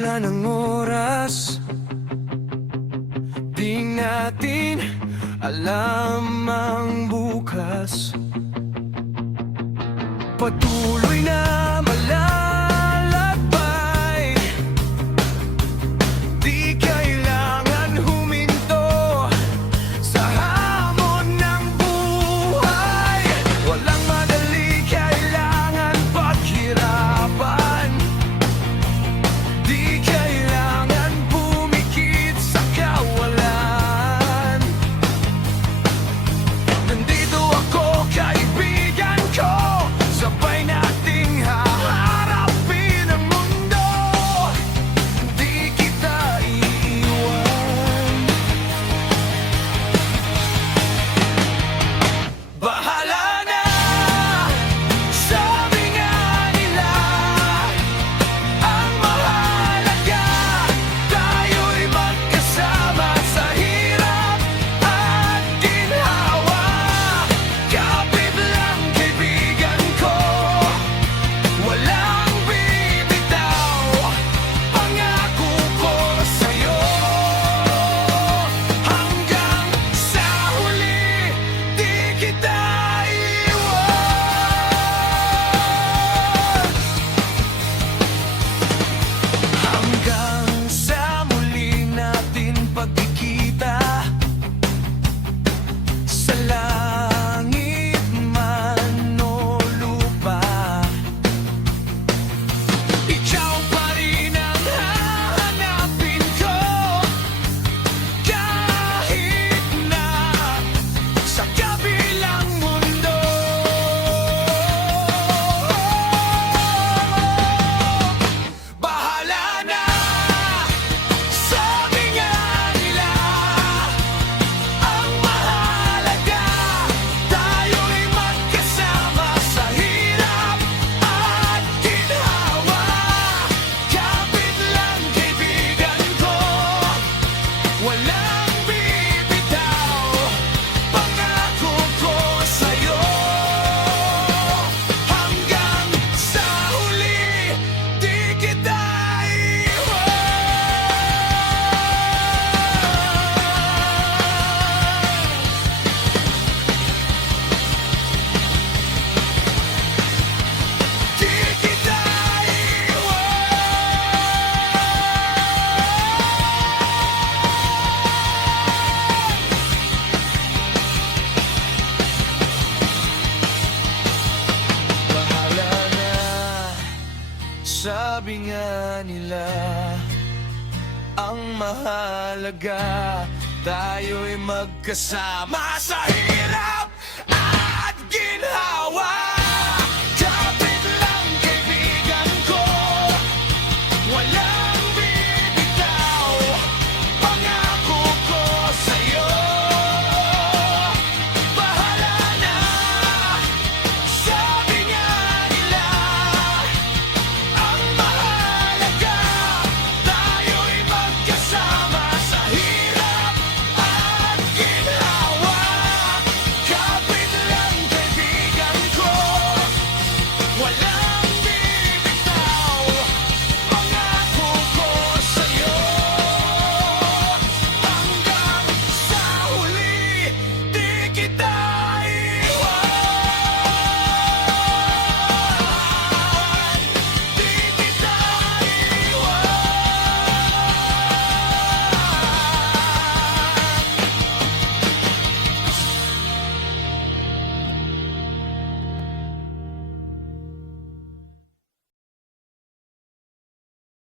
Hila ng oras, di natin alam ang bukas. Patuloy na malalakbay, di kailangan huminto sa hamon ng buhay. Walang madali, kailangan paghirapan. Di kailangan pumikit sa kawalan. Nandito ako, kaibigan ko, sabay nating haharapin ang mundo. Di kita iiwan. Bahala na, sabi nga nila, ang mahalaga tayo'y magkasama sa hirap at ginhawa. Kapit lang, kaibigan ko, walang bibitaw. Pangako ko sa'yo, hanggang sa huli, di kita iwan. Hanggang sa muli natin pagkikita, sa langit man o lupa, ikaw pa rin ang hahanapin ko. Kahit na sa kabilang mundo, bahala na, sabi nga nila, ang mahalaga tayo'y magkasama sa hirap at ginhawa. Kapit lang, kaibigan ko, walang bibitaw. Pangako ko sa'yo, hanggang sa huli, di kita iwan. Di kita bahala na, sabi nga nila, ang mahalaga tayo'y magkasama sa hirap at ginhawa.